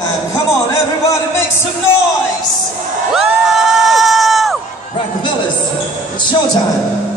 Come on, everybody, make some noise! Woo! Rockabillas, it's showtime.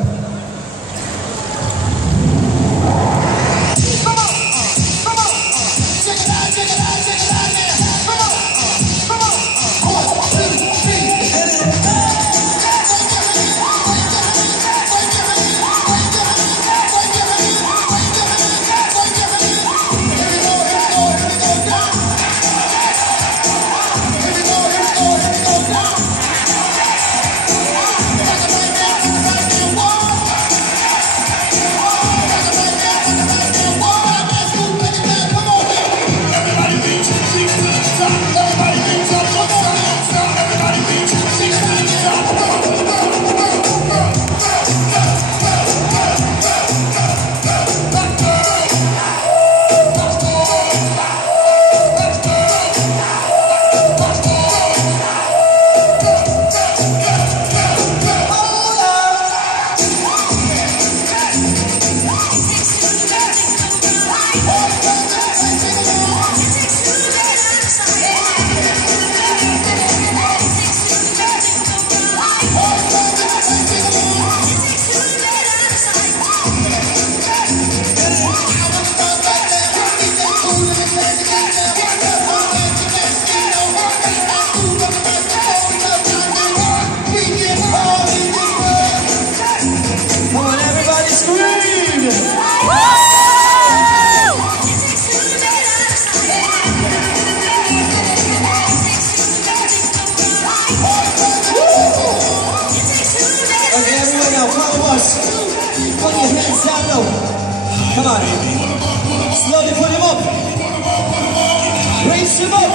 Put your hands down low. Come on. Slowly put him up. Raise him up.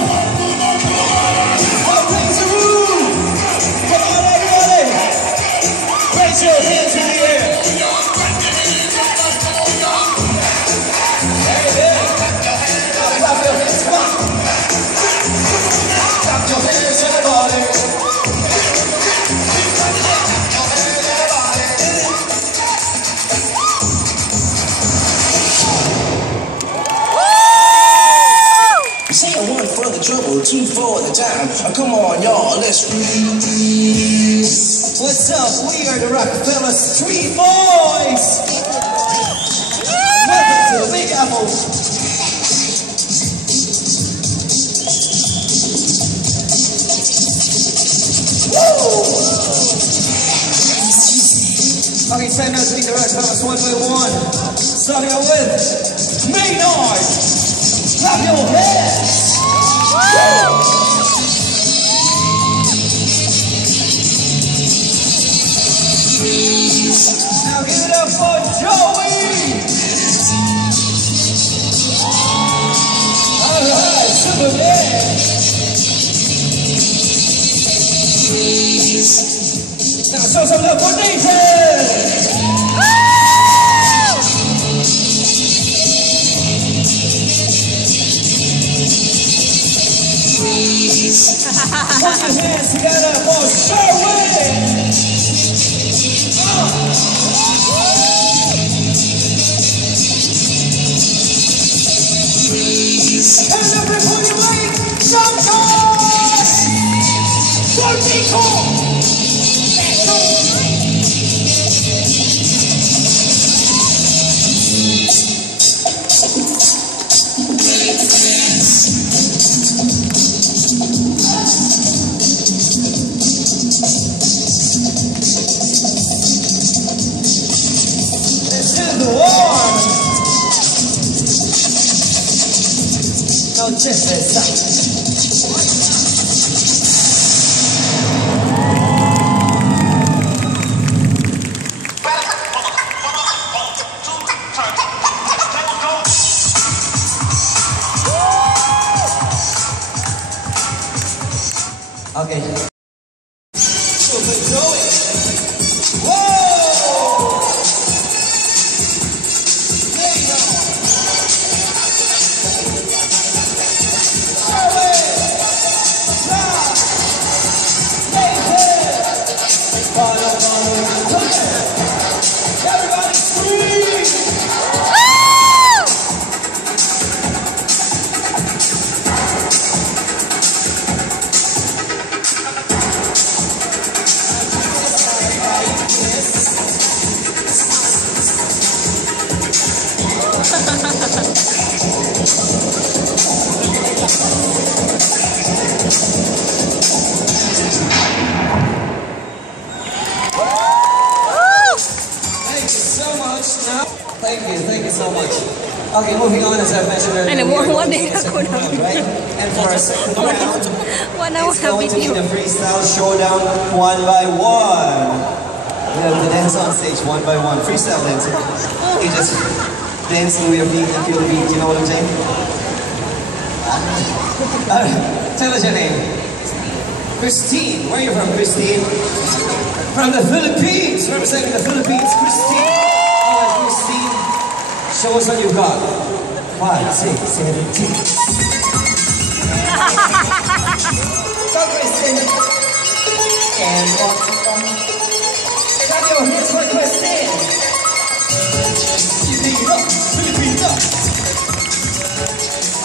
Now raise the roof. Come on, everybody. Raise your hands in the air. Now clap your hands. Come on. Clap your hands, everybody. Trouble, 2 for the time. Come on, y'all, let's freeze. What's up? We are the Rockabillas Street Boys. Welcome to the Big Apple. Woo! Okay, time now to meet the Rockabillas one by one. Starting out with Maynard. Clap your hands. Now give it up for Joey! Alright, Superman! Now show some love for Nathan! Put your hands together for Sherwin! And everybody make some noise! This is the war! No, just this. Okay. Super Joey. Whoa! There you go. Everybody scream! going to be the second round, right? And for our second round, it's going to be the freestyle showdown 1 by 1. The dance on stage 1 by 1. Freestyle dancing. You just dance the way your feet and feel the beat, you know what I'm saying? Alright, tell us your name. Christine. Where are you from, Christine? From the Philippines. Representing the Philippines, Christine. Alright, Christine. Show us what you've got. 5, 6, 7, 8. Go, Christine. And 1. Clap your hands for Christine. Philippines up.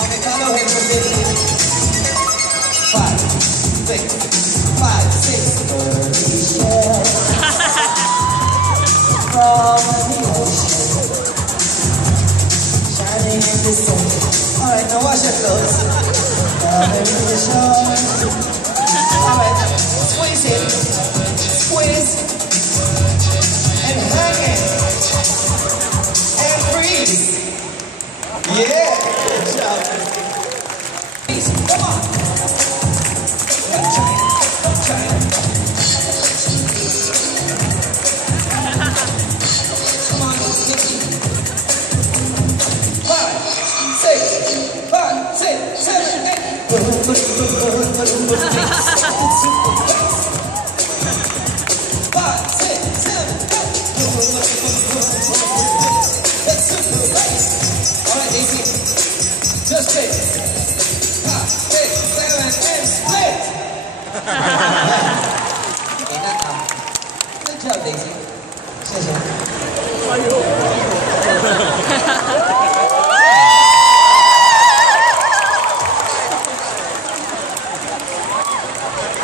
Okay, follow him, Christine. 5, 6, 5, 6. From the ocean, shining in the sun. Alright, now wash your clothes. Coming to the shore. Alright, squeeze it. Squeeze. And hang it. And freeze. Yeah, good job. Freeze, come on. Don't try it. Come on, Nikki. 5, 6, 5, 6, 7, 8. That's super bass. Alright, Daisy. Just split. 5, 6, 7, and split. Good job, Daisy.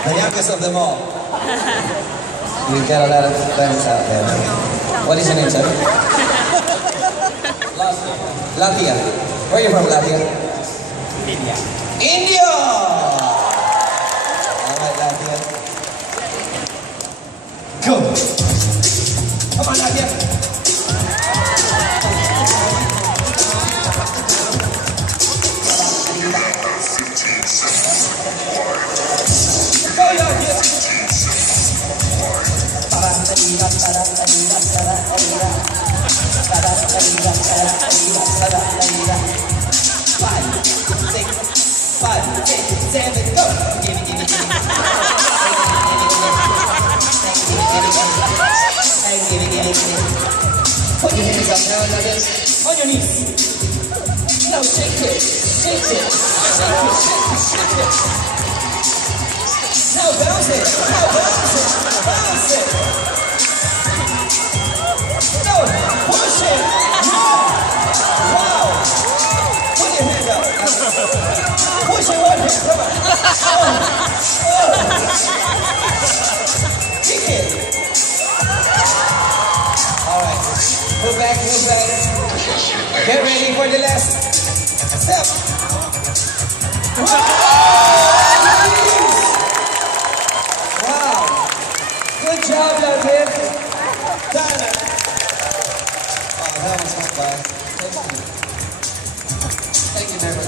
The youngest of them all. We've got a lot of friends out there. What is your name, sir? Latvia. Where are you from, Latvia? India. India! Alright, Latvia. Go! Come on, Latvia. Go, Latvia! 5, 6, 7, go! Put your hands up now, like this. On your knees. Now shake it, shake it, shake it, shake it, shake it. Now bounce it, bounce it. No, push it. Wow. Put your hand up. Push it one hand, come on. Kick it. Alright, move back. Get ready for the last step. Wow. Good job, David. Done it. Oh, that was not bad. Thank you very much.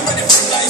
Ready for life.